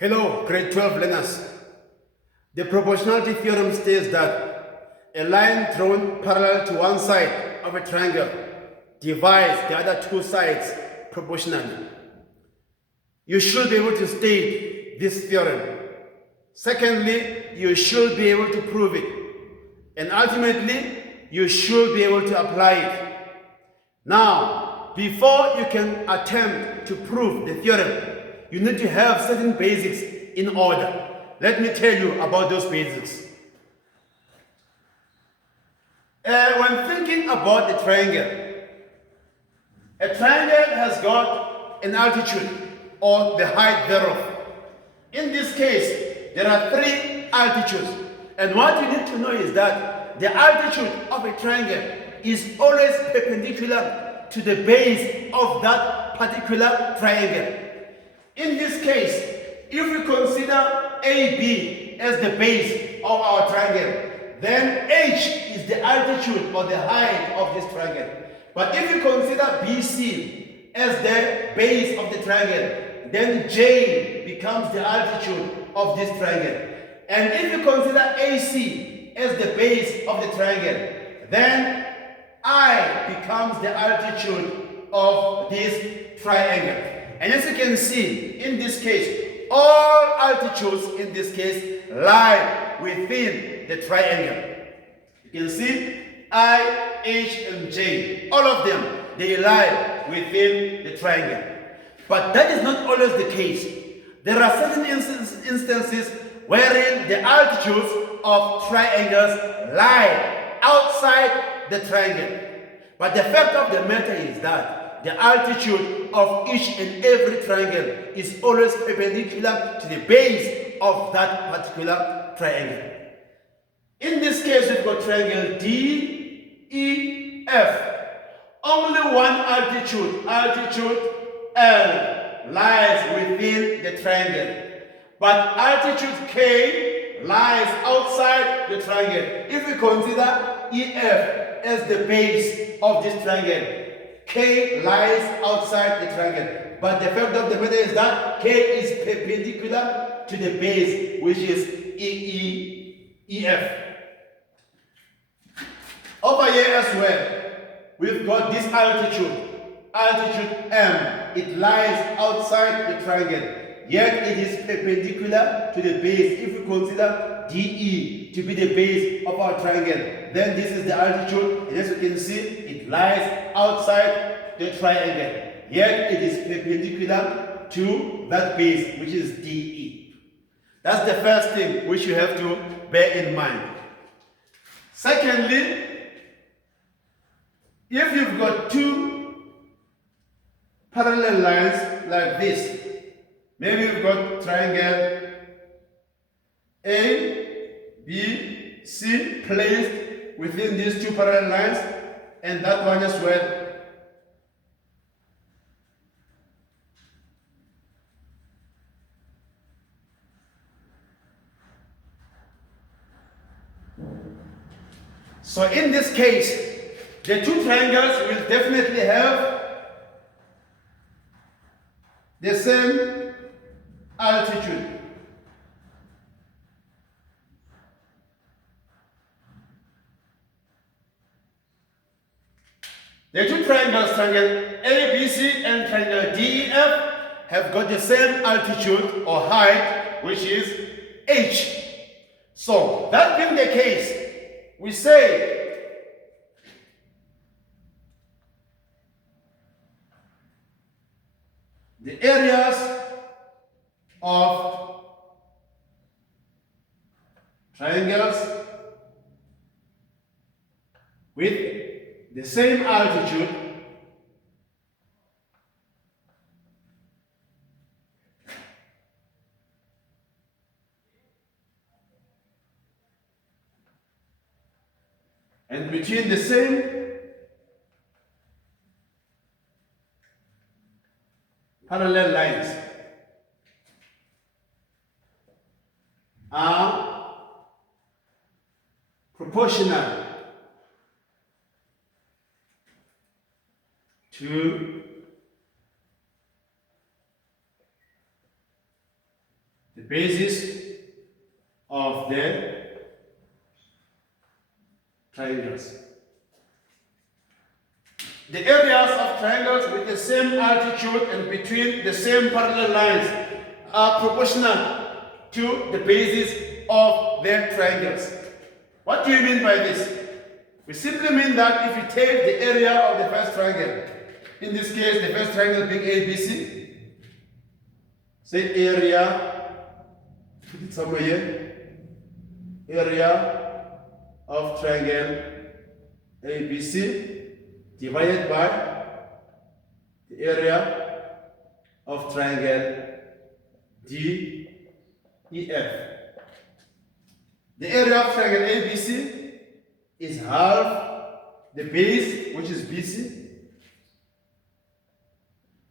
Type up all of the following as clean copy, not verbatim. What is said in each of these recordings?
Hello, grade 12 learners. The proportionality theorem states that a line drawn parallel to one side of a triangle divides the other two sides proportionally. You should be able to state this theorem. Secondly, you should be able to prove it. And ultimately, you should be able to apply it. Now, before you can attempt to prove the theorem, you need to have certain basics in order. Let me tell you about those basics. When thinking about the triangle, a triangle has got an altitude or the height thereof. In this case, there are three altitudes. And what you need to know is that the altitude of a triangle is always perpendicular to the base of that particular triangle. In this case, if we consider AB as the base of our triangle, then H is the altitude or the height of this triangle. But if we consider BC as the base of the triangle, then J becomes the altitude of this triangle. And if you consider AC as the base of the triangle, then I becomes the altitude of this triangle. And as you can see, in this case, all altitudes in this case lie within the triangle. You can see I, H, and J. All of them, they lie within the triangle. But that is not always the case. There are certain instances wherein the altitudes of triangles lie outside the triangle. But the fact of the matter is that the altitude of each and every triangle is always perpendicular to the base of that particular triangle. In this case, we've got triangle DEF. Only one altitude L, lies within the triangle. But altitude K lies outside the triangle. If we consider EF as the base of this triangle, K lies outside the triangle. But the fact of the matter is that K is perpendicular to the base, which is EF. Over here as well, we've got this altitude M. It lies outside the triangle, yet it is perpendicular to the base. If we consider DE to be the base of our triangle, then this is the altitude, and as you can see, it lies outside the triangle, yet it is perpendicular to that base, which is DE. That's the first thing which you have to bear in mind. Secondly, if you've got two parallel lines like this, maybe you've got triangle A, B, C placed within these two parallel lines, and that one as well. So in this case, the two triangles will definitely have the same altitude. The two triangles, triangle ABC and triangle DEF, have got the same altitude or height, which is H. So, that being the case, we say the areas of triangles with the same altitude and between the same parallel lines are proportional to the basis of the triangles. The areas of triangles with the same altitude and between the same parallel lines are proportional to the basis of their triangles. What do you mean by this? We simply mean that if you take the area of the first triangle, in this case the first triangle being ABC, say area, put it somewhere here, area of triangle ABC divided by the area of triangle DEF. The area of triangle ABC is half the base, which is BC,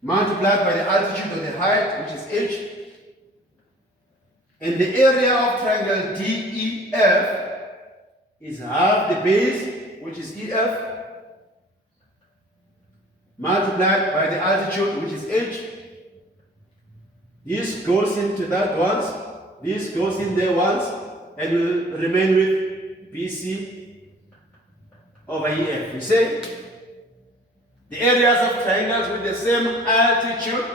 multiplied by the altitude of the height, which is H, and the area of triangle DEF is half the base, which is EF, multiplied by the altitude, which is H. This goes into that once, this goes in there once, and will remain with BC over EF. We say the areas of triangles with the same altitude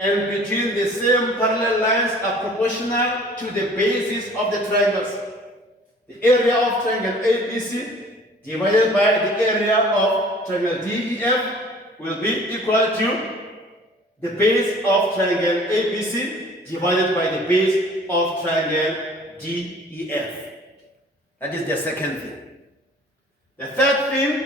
and between the same parallel lines are proportional to the basis of the triangles. The area of triangle ABC divided by the area of triangle DEF will be equal to the base of triangle ABC divided by the base of triangle DEF. That is the second thing. The third thing